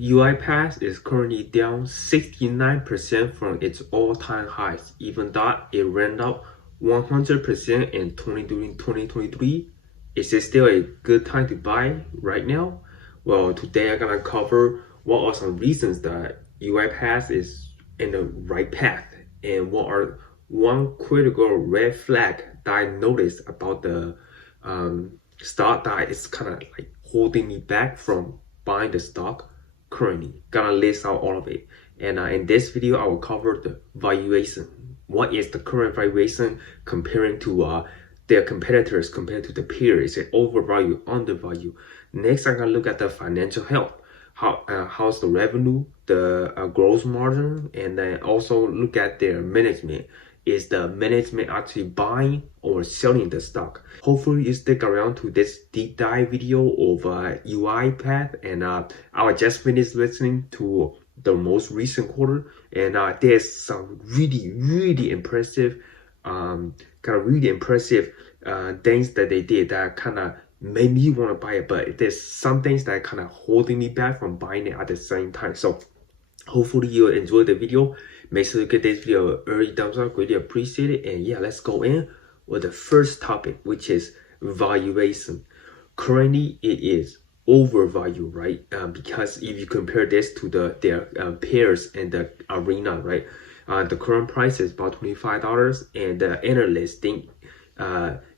UiPath is currently down 69% from its all-time highs, even though it ran up 100% in 2023. Is it still a good time to buy right now? Well, today I'm gonna cover what are some reasons that UiPath is in the right path, and what are one critical red flag that I noticed about the stock that is kind of like holding me back from buying the stock currently. Gonna list out all of it, and in this video I will cover the valuation. What is the current valuation comparing to their competitors, compared to the peers? Is it overvalue, undervalue? Next, I'm gonna look at the financial health. How's the revenue, the gross margin, and then also look at their management. Is the management actually buying or selling the stock? Hopefully you stick around to this deep dive video of UiPath, and I just finished listening to the most recent quarter, and there's some really impressive things that they did that kind of made me want to buy it, but there's some things that kind of holding me back from buying it at the same time. So hopefully you enjoy the video. Make sure you get this video an early thumbs up, greatly appreciate it. And yeah, let's go in with the first topic, which is valuation. Currently it is overvalued, right? Because if you compare this to their peers in the arena, right? The current price is about $25, and the analysts think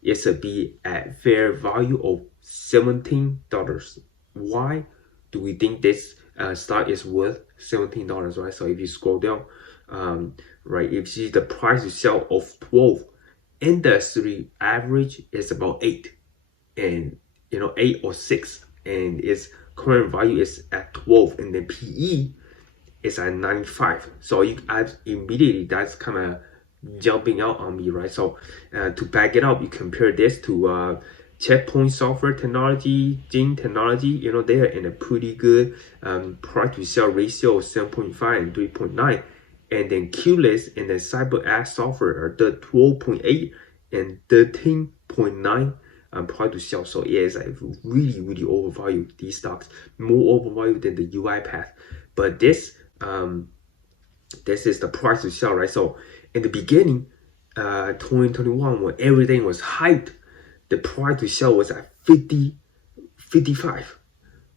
it should be at fair value of $17. Why do we think this stock is worth $17, right? So if you scroll down, right, if you see the price to sell of 12, industry average is about 8, and 8 or 6, and its current value is at 12, and then PE is at 95. So immediately that's kind of jumping out on me, right? So to back it up, you compare this to Checkpoint Software Technology, Gene Technology. They are in a pretty good price to sell ratio of 7.5 and 3.9, and then Qless and the CyberArk Software are the 12.8 and 13.9 price to sell. So it is like really overvalued. These stocks more overvalued than the UiPath, but this is the price to sell, right? So in the beginning, 2021, when everything was hyped, the price to sell was at 55,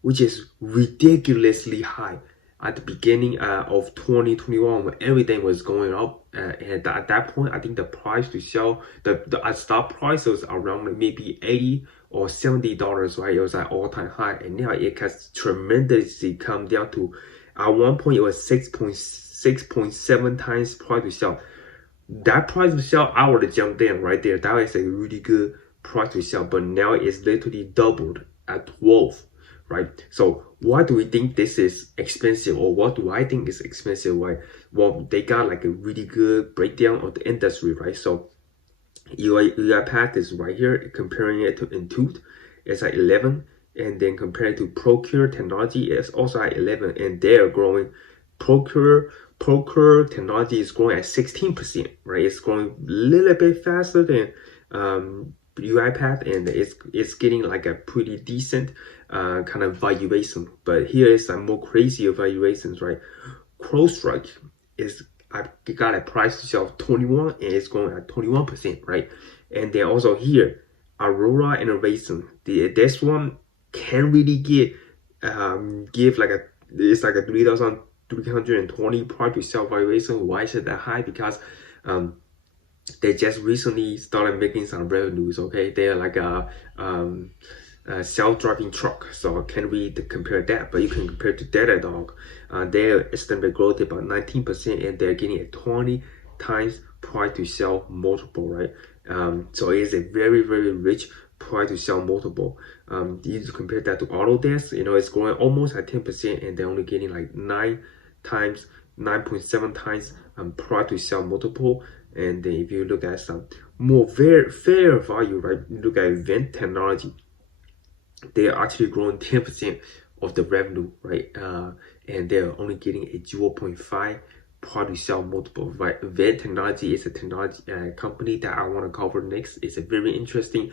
which is ridiculously high at the beginning of 2021, when everything was going up. And at that point, I think the price to sell, the stock price was around maybe $80 or $70, right? It was at all-time high, and now it has tremendously come down to, at one point it was 6.7 times price to sell. That price to sell, I would have jumped in right there. That is a really good price to sell, but now it's literally doubled at 12, right? So why do we think this is expensive, or what do I think is expensive? Why? Well, they got like a really good breakdown of the industry, right? So UiPath is right here, comparing it to Intuit, it's at 11, and then compared to Procure Technology, it's also at 11, and they're growing. Procure Technology is growing at 16%, right? It's growing a little bit faster than UiPath, and it's getting like a pretty decent kind of valuation. But here is some more crazy valuations, right? CrowdStrike got a price to sell of 21, and it's growing at 21%, right? And then also here, Aurora Innovation, this one can really give like it's like a 3,320 price to sell valuation. Why is it that high? Because they just recently started making some revenues. Okay, they're like a self-driving truck, so can't really compare that, but you can compare to Datadog. Their estimated growth about 19%, and they're getting a 20 times price to sell multiple, right? So it is a very rich price to sell multiple. You compare that to Autodesk, it's growing almost at 10%, and they're only getting like 9.7 times price to sell multiple. And then if you look at some more fair value, right, look at Event Technology, they are actually growing 10% of the revenue, right? And they're only getting a 0.5 price to sell multiple, right? Event Technology is a technology company that I want to cover next. It's a very interesting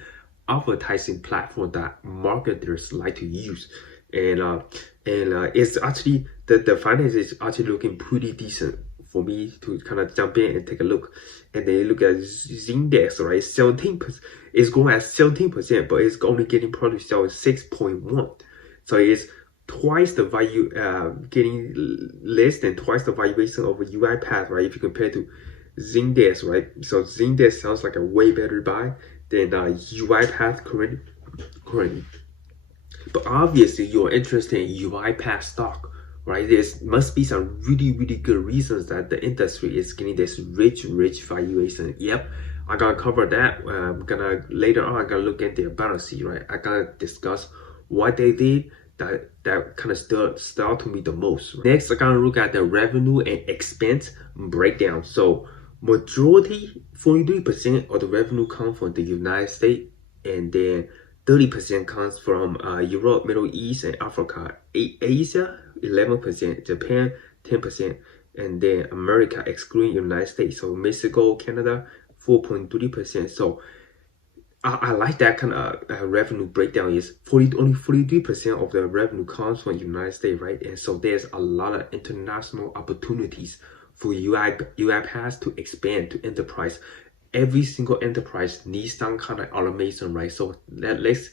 advertising platform that marketers like to use. and it's actually the finance is actually looking pretty decent for me to kind of jump in and take a look. And then you look at Zindex, right? 17%, it's growing at 17%, but it's only getting product to sell 6.1. So it's twice the value, getting less than twice the valuation of a UiPath, right? If you compare to Zindex, right? So Zindex sounds like a way better buy than UiPath currently. But obviously, you're interested in UiPath stock, right? There must be some really, really good reasons that the industry is getting this rich valuation. Yep, I'm gonna cover that. Later on, I'm gonna look at their balance sheet, right? I gotta discuss what they did that kind of stood out to me the most. Next, I'm gonna look at the revenue and expense breakdown. So majority, 43% of the revenue comes from the United States, and then 30% comes from Europe, Middle East, and Africa. Asia, 11%. Japan, 10%. And then America, excluding United States. So Mexico, Canada, 4.3%. So I like that kind of revenue breakdown. Is only 43% of the revenue comes from the United States, right? And so there's a lot of international opportunities for UiPath to expand to enterprise. Every single enterprise needs some kind of automation, right? So let's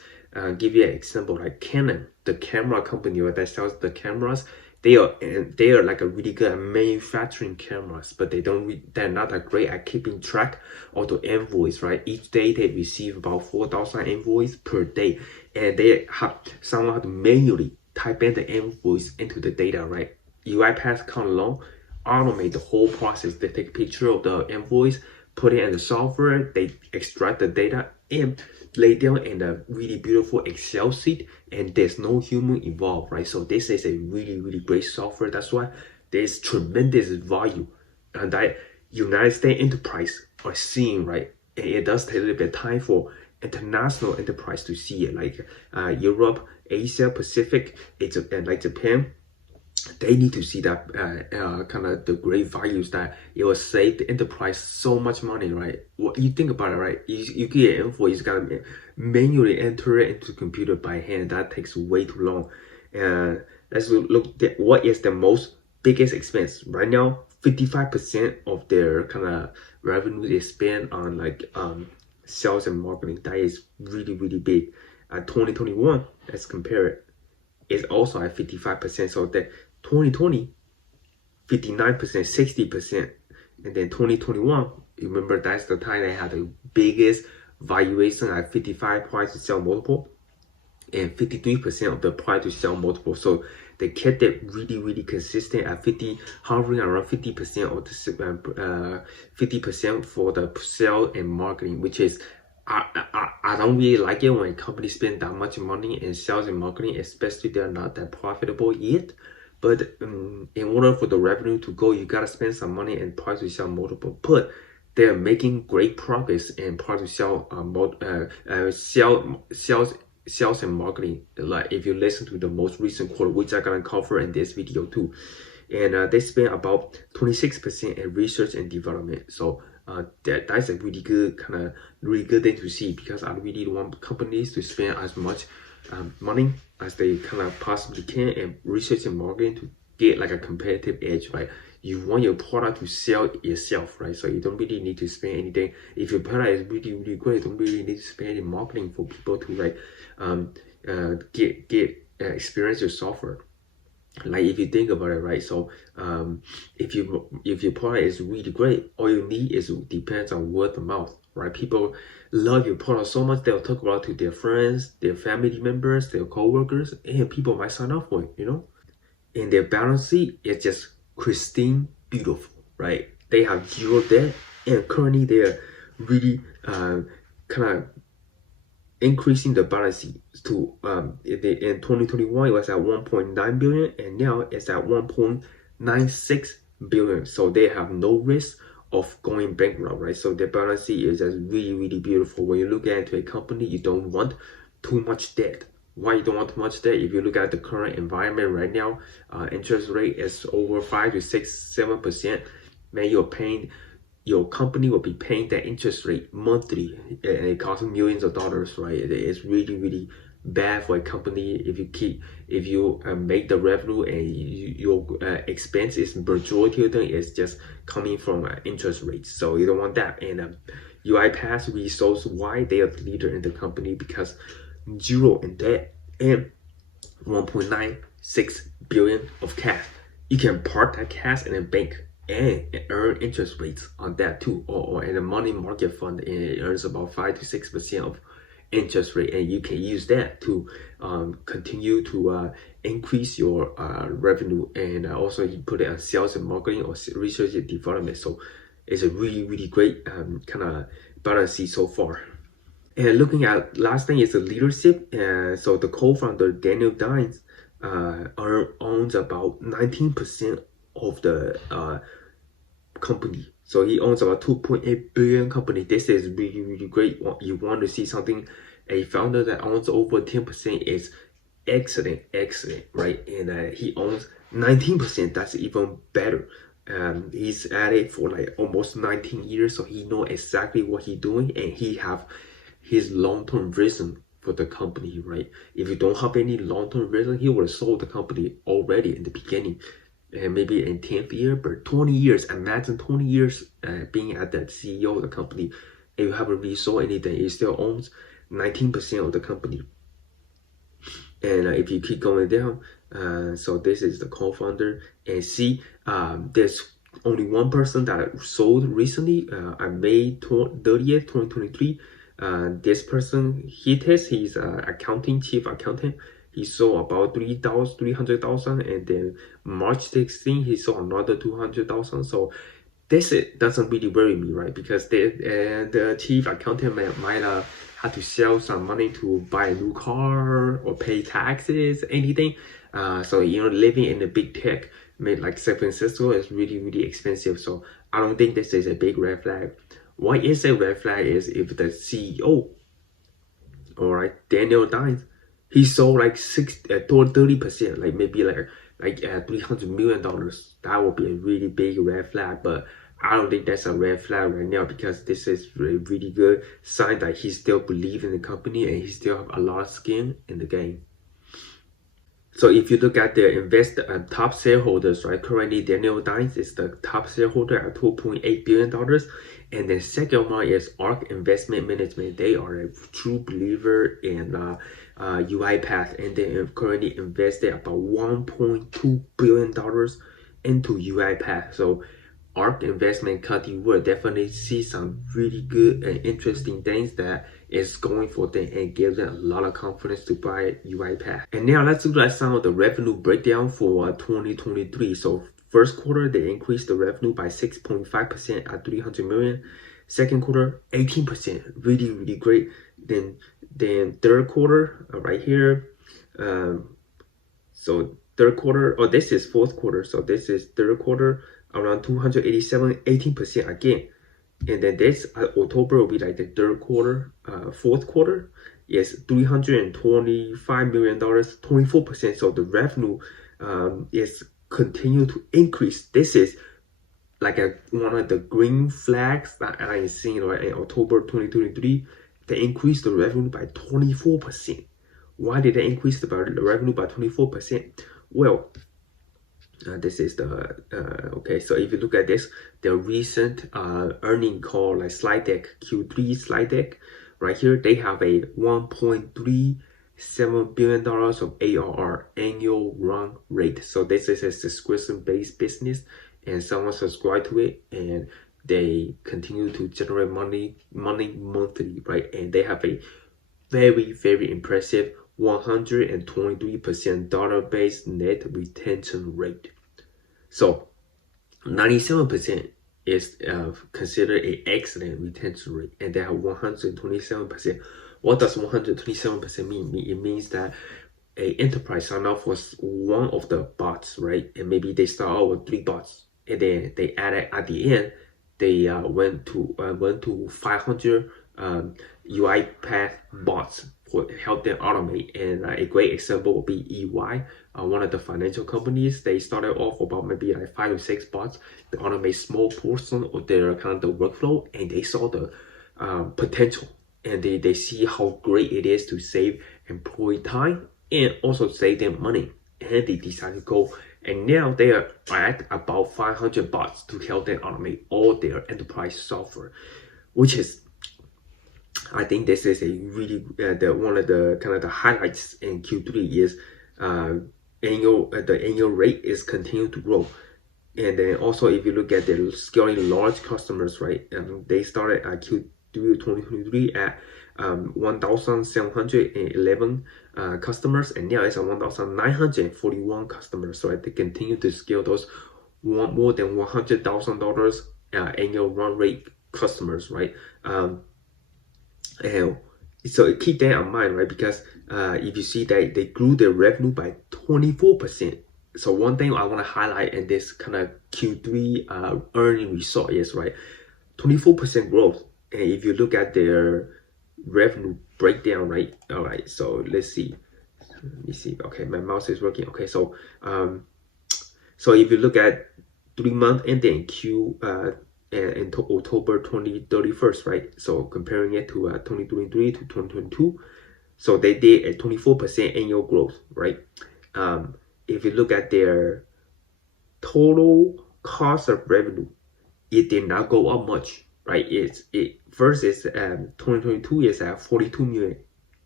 give you an example, like Canon, the camera company that sells the cameras. They are like a really good at manufacturing cameras, but they're not that great at keeping track of the invoice, right? Each day they receive about 4,000 invoice per day, and they have someone have to manually type in the invoice into the data, right? UiPath come along, automate the whole process. They take a picture of the invoice, put it in the software, they extract the data and lay down in a really beautiful Excel sheet, and there's no human involved, right? So this is a really great software. That's why there's tremendous value and that United States enterprise are seeing, right? And it does take a little bit of time for international enterprise to see it, like Europe, Asia, Pacific, and like Japan. They need to see that kind of the great values that it will save the enterprise so much money, right? What you think about it, right? You get an invoice, you gotta manually enter it into the computer by hand. That takes way too long. Let's look at what is the most biggest expense right now. 55% of their kind of revenue is spent on like sales and marketing. That is really big. 2021, let's compare it, is also at 55%. So that 2020, 59%, 60%. And then 2021, remember that's the time they had the biggest valuation at 55 price to sell multiple and 53% of the price to sell multiple. So they kept it really consistent at 50, hovering around 50% of the 50% for the sale and marketing, which is I don't really like it when companies spend that much money in sales and marketing, especially they're not that profitable yet. But in order for the revenue to go, you gotta spend some money in price to sell multiple. But they're making great progress in price to sell sales and marketing. Like if you listen to the most recent quarter, which I'm gonna cover in this video too, and they spend about 26% in research and development. So that's a really good thing to see, because I really want companies to spend as much money as they kind of possibly can in research and marketing to get like a competitive edge, right? You want your product to sell itself, right? So you don't really need to spend anything. If your product is really great, you don't really need to spend any marketing for people to like get experience your software. Like if you think about it, right? So if your product is really great, all you need is depends on word of mouth, right? People love your product so much they'll talk about it to their friends, their family members, their co-workers, and people might sign up for it, you know? And their balance sheet is just pristine, beautiful, right? They have zero debt, and currently they're really kind of increasing the balance sheet to in 2021 it was at 1.9 billion, and now it's at 1.96 billion. So they have no risk of going bankrupt, right? So their balance sheet is just really beautiful. When you look into a company, you don't want too much debt. Why you don't want too much debt? If you look at the current environment right now, interest rate is over 5 to 6, 7%. Man, your company will be paying that interest rate monthly, and it costs millions of dollars, right? It's really bad for a company if if you make the revenue and your expense is majority of them is just coming from interest rates. So you don't want that. And UiPath resource why they are the leader in the company, because 0 in debt and 1.96 billion of cash. You can park that cash in a bank and earn interest rates on that too, or in a money market fund, and it earns about 5 to 6% of interest rate, and you can use that to continue to increase your revenue, and also you put it on sales and marketing or research and development. So it's a really great kind of balance sheet so far. And looking at last thing is the leadership. So the co-founder Daniel Dines owns about 19% of the company. So he owns about 2.8 billion company. This is really great. You want to see something, a founder that owns over 10% is excellent, right? And he owns 19%. That's even better. He's at it for like almost 19 years, so he knows exactly what he's doing, and he have his long-term vision for the company, right? If you don't have any long-term vision, he would have sold the company already in the beginning, and maybe in 10th year, but 20 years, imagine 20 years being at that CEO of the company, and you haven't really sold anything. He still owns 19% of the company. And if you keep going down, so this is the co-founder, and see, there's only one person that sold recently on May 30th, 2023. This person, he's accounting, chief accountant. He sold about 300,000, and then March 16, he sold another 200,000. So this doesn't really worry me, right? Because the chief accountant might have to sell some money to buy a new car or pay taxes, anything. So living in a big tech, like San Francisco, is really expensive. So I don't think this is a big red flag. Why is a red flag is if the CEO, all right, Daniel Dines, he sold like 30%, like maybe like $300 million. That would be a really big red flag. But I don't think that's a red flag right now, because this is a really good sign that he still believes in the company and he still have a lot of skin in the game. So if you look at the top shareholders, right? Currently, Daniel Dines is the top shareholder at $2.8 billion. And the second one is ARK Investment Management. They are a true believer in UiPath, and they have currently invested about $1.2 billion into UiPath. So ARK Investment Company will definitely see some really good and interesting things that is going for them and give them a lot of confidence to buy UiPath. And now let's look at some of the revenue breakdown for 2023. So first quarter, they increased the revenue by 6.5% at 300 million. Second quarter, 18%, really great. Then third quarter, right here. So third quarter, this is fourth quarter. So this is third quarter, around 287, 18% again. And then this October will be like the third quarter. Fourth quarter is $325 million, 24%. So the revenue is continue to increase. This is like one of the green flags that I seen, right? In October 2023, they increased the revenue by 24%. Why did they increase the revenue by 24%? Well, this is the okay. So if you look at this, the recent earning call, like slide deck, Q3 slide deck, right here, they have a $1.37 billion of ARR, annual run rate. So this is a subscription-based business, and someone subscribe to it, and they continue to generate money monthly, right? And they have a very impressive 123% dollar-based net retention rate. So 97% is considered an excellent retention rate, and they have 127%. What does 127% mean? It means that an enterprise sign up was one of the bots, right? And maybe they start out with 3 bots, and then they added at the end, they went to 500 UiPath bots for help them automate. And a great example would be EY, one of the financial companies. They started off about maybe like 5 or 6 bots to automate small portion of their kind of workflow, and they saw the potential, and they see how great it is to save employee time and also save them money. And they decided to go, and now they are at about $500 to help them automate all their enterprise software, which is, I think this is a really one of the kind of the highlights in Q3 is the annual rate is continuing to grow. And then also, if you look at the scaling large customers, right, they started at Q3 2023 at 1,711 customers, and now it's at 1,941 customers. So they continue to scale those more than $100,000 annual run rate customers, right? And so keep that in mind, right? Because if you see that they grew their revenue by 24%. So one thing I want to highlight in this kind of Q3 earning result is, right, 24% growth. And if you look at their revenue breakdown, right? All right, so let's see. Let me see. Okay, my mouse is working. Okay, so so if you look at 3 month ending in October 2031, right? So comparing it to 2023 to 2022, so they did a 24% annual growth, right? If you look at their total cost of revenue, it did not go up much, right? First is 2022 is at 42 million,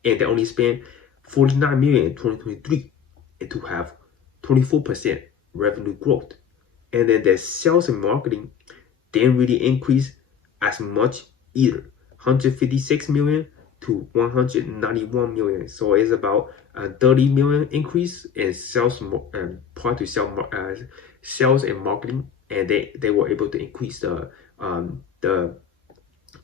and they only spent 49 million in 2023, and to have 24% revenue growth. And then their sales and marketing didn't really increase as much either, 156 million to 191 million. So it's about a 30 million increase in sales sales and marketing, and they were able to increase the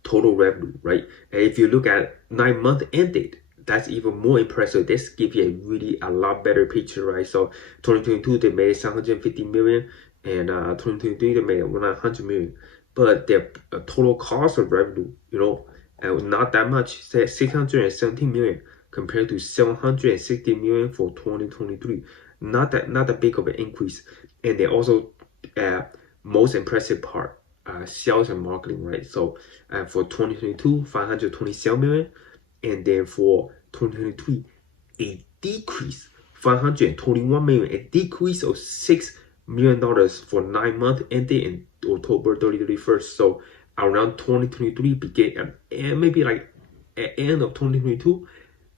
total revenue, right? And if you look at 9 month ended, that's even more impressive. This gives you a lot better picture, right? So 2022 they made 750 million, and 2023 they made 100 million, but their total cost of revenue, not that much, 617 million compared to 760 million for 2023. Not that big of an increase. And they also most impressive part, sales and marketing, right? So for 2022, 527 million, and then for 2023, a decrease, 521 million, a decrease of $6 million for 9 months ended in October 31st. So around 2023 began, and maybe like at end of 2022,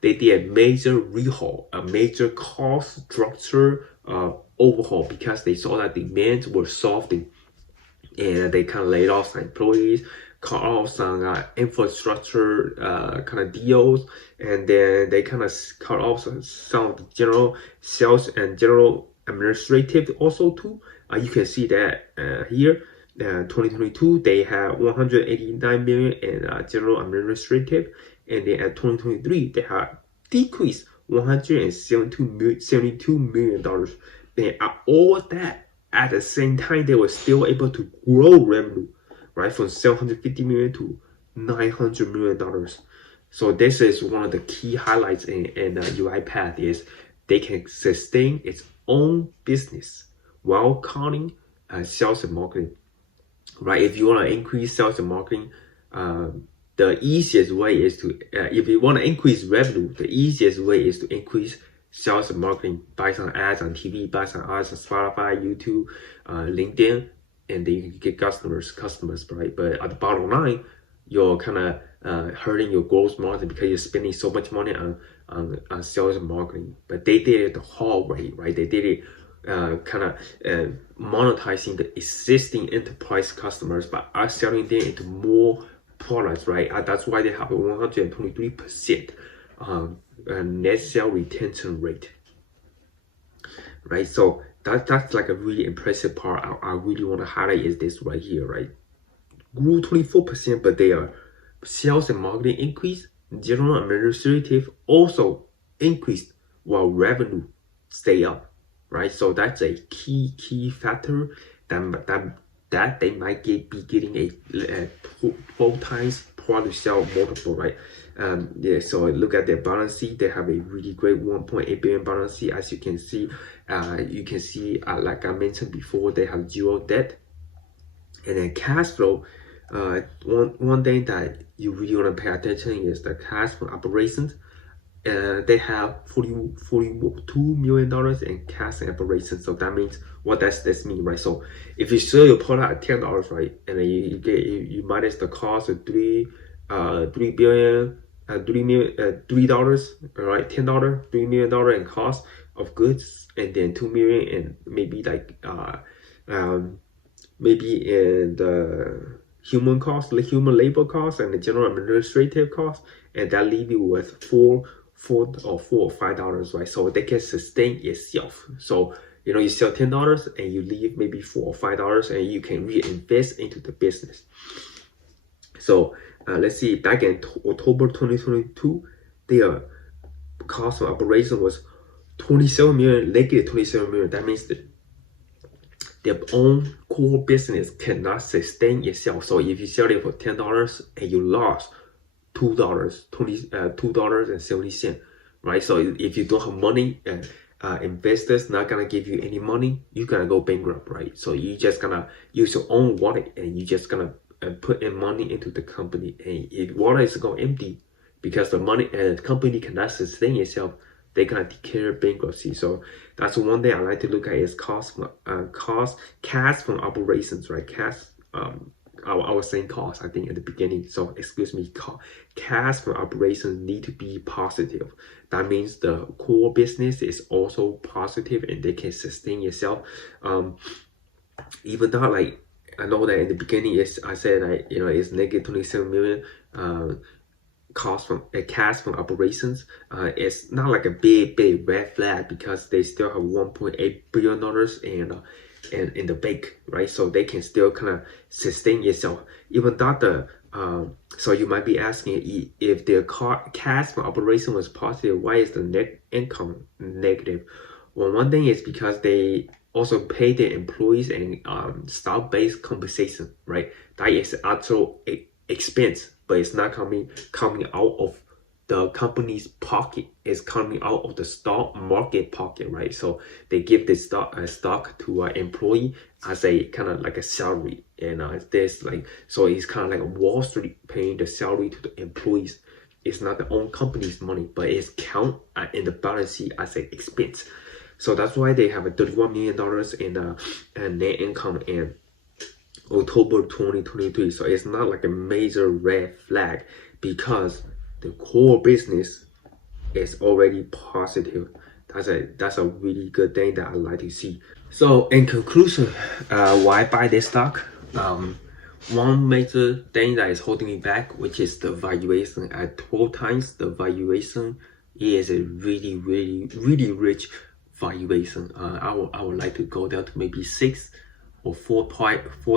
they did a major rehaul, a major cost structure overhaul, because they saw that demands were softening, and they kind of laid off some employees, cut off some infrastructure kind of deals, and then they kind of cut off some of the general sales and general administrative also too. You can see that here. 2022 they had 189 million in general administrative, and then at 2023 they had decreased 172 million dollars. And all that at the same time, they were still able to grow revenue, right, from 750 million to 900 million dollars. So this is one of the key highlights in UiPath is they can sustain its own business while cutting sales and marketing. Right, if you want to increase sales and marketing, the easiest way is to, if you want to increase revenue, the easiest way is to increase sales and marketing. Buy some ads on TV, buy some ads on Spotify, YouTube, LinkedIn, and then you can get customers, right? But at the bottom line, you're kind of hurting your gross margin because you're spending so much money on sales and marketing. But they did it the hard way, right? They did it kind of monetizing the existing enterprise customers by selling them into more products, right? That's why they have a 123% net sales retention rate, right? So that's like a really impressive part. I really want to highlight is this right here, right? Grew 24%, but their sales and marketing increased. General administrative also increased while revenue stayed up. Right, so that's a key factor that they might be getting a 12 times product sale multiple, right? So look at their balance sheet. They have a really great 1.8 billion balance sheet. As you can see, like I mentioned before, they have 0 debt. And then cash flow. One thing that you really want to pay attention is the cash flow operations. they have $42 million in cash and operations. So that means, what does this mean, right? So if you sell your product at $10, right, and then you minus the cost of $3 billion, $3, all right, $10, $3 million in cost of goods, and then $2 million and maybe like maybe in the human cost, the human labor cost, and the general administrative cost, and that leave you with $4 or $5, right? So they can sustain itself. So you sell $10 and you leave maybe $4 or $5, and you can reinvest into the business. So let's see, back in October 2022, their cost of operation was -27 million. That means that their own core business cannot sustain itself. So if you sell it for $10 and you lost $2.70, right? So if you don't have money and investors not gonna give you any money, you're gonna go bankrupt, right? So you just gonna use your own wallet, and you just gonna put in money into the company, and if wallet is going empty because the money and the company cannot sustain itself, they're gonna declare bankruptcy. So that's one thing I like to look at, is cash from operations, right? Cash, I was saying cost, I think, at the beginning. So excuse me, cash from operations need to be positive. That means the core business is also positive and they can sustain itself. Even though, like, I know that in the beginning, I said that it's -27 million. Cash from operations, it's not like a big red flag, because they still have $1.8 billion in the bank, right? So they can still kind of sustain itself. Even though so you might be asking, if their cash from operation was positive, why is the net income negative? Well, one thing is because they also pay their employees and stock-based compensation, right? That is actual expense, but it's not coming out of the company's pocket. It's coming out of the stock market pocket, right? So they give this stock to an employee as a kind of like a salary, and there's like, so it's kind of like Wall Street paying the salary to the employees. It's not the own company's money, but it's count in the balance sheet as an expense. So that's why they have a $31 million in net income in October 2023. So it's not like a major red flag, because the core business is already positive. That's a really good thing that I like to see. So in conclusion, why buy this stock? One major thing that is holding me back, which is the valuation. At 12 times the valuation, is a really rich valuation. I would like to go down to maybe 6 or 4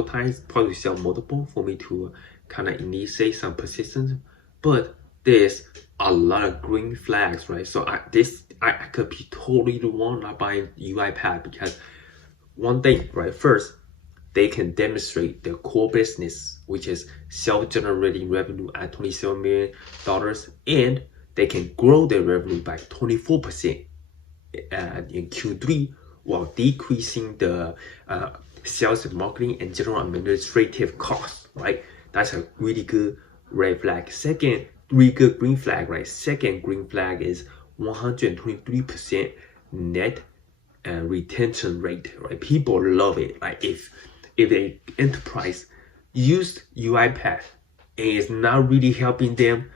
times, probably sell multiple, for me to kind of initiate some positions. But there's a lot of green flags, right? So I could be totally the one not buying UiPath, because one thing, right? First, they can demonstrate their core business, which is self-generating revenue at $27 million, and they can grow their revenue by 24% in Q3, while decreasing the sales and marketing and general administrative costs, right? That's a really good red flag. Second, really good green flag, right? Second green flag is 123% net retention rate, right? People love it. Like if an enterprise used UiPath and is not really helping them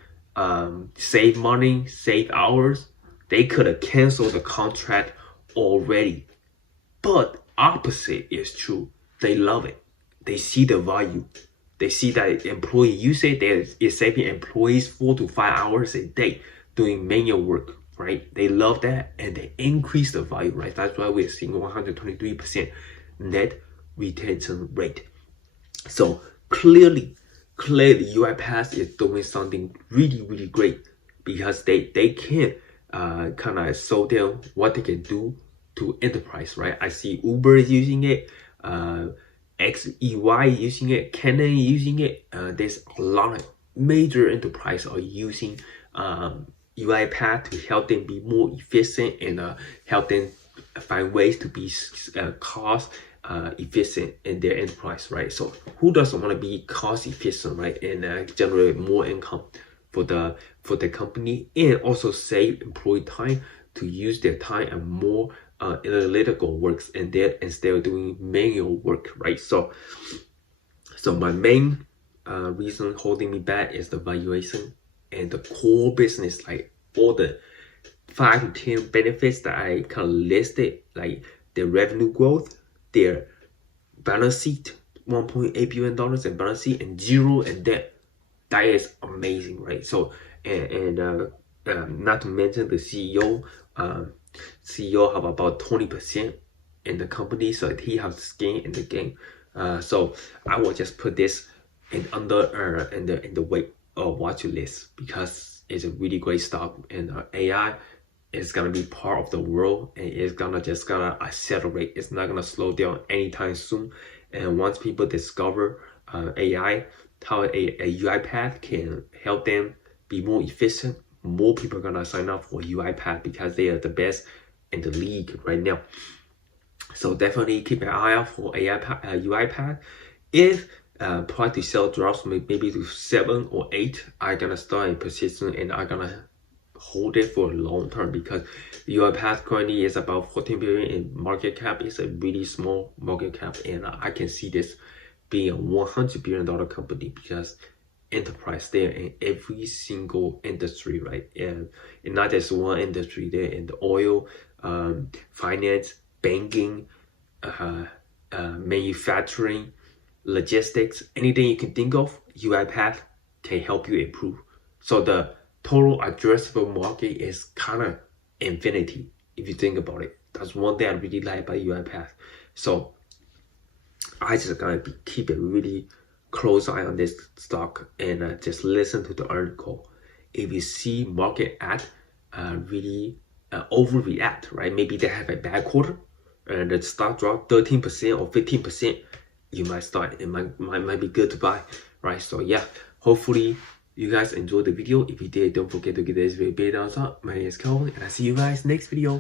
save money, save hours, they could have canceled the contract already. But opposite is true. They love it. They see the value. They see that employee usage is saving employees 4 to 5 hours a day doing manual work, right? They love that, and they increase the value, right? That's why we're seeing 123% net retention rate. So clearly UiPath is doing something really great, because they can kind of show them what they can do to enterprise, right? I see Uber is using it, XEY using it, Canon using it. There's a lot of major enterprise are using UiPath to help them be more efficient and help them find ways to be cost efficient in their enterprise, right? So who doesn't want to be cost efficient, right, and generate more income for the company, and also save employee time to use their time and more analytical works and instead of doing manual work, right? So my main reason holding me back is the valuation and the core business, like all the 5 to 10 benefits that I kind of listed, like their revenue growth, their balance sheet, $1.8 billion in balance sheet and 0 in debt. That is amazing, right? So and not to mention the CEO. CEO have about 20% in the company, so he has skin in the game. So I will just put this in the weight of watch list because it's a really great stock, and AI is gonna be part of the world, and it's gonna accelerate. It's not gonna slow down anytime soon. And once people discover AI, how a UiPath can help them be more efficient, more people are gonna sign up for UiPath because they are the best in the league right now. So definitely keep an eye out for UiPath. If price to sell drops maybe to 7 or 8, I'm gonna start in position and I'm gonna hold it for a long term, because UiPath currently is about 14 billion in market cap. It's a really small market cap, and I can see this being a $100 billion company because enterprise there in every single industry, right? And not just one industry. They're in the oil, finance, banking, manufacturing, logistics, anything you can think of, UiPath can help you improve. So the total addressable market is kind of infinity if you think about it. That's one thing I really like about UiPath. So I just gotta keep a really close eye on this stock and just listen to the article. If you see market really overreact, right? Maybe they have a bad quarter and the stock drop 13% or 15%, you might start. It might be good to buy, right? So yeah, hopefully you guys enjoyed the video. If you did, don't forget to give this video a big thumbs up. My name is Kelvin, and I'll see you guys next video.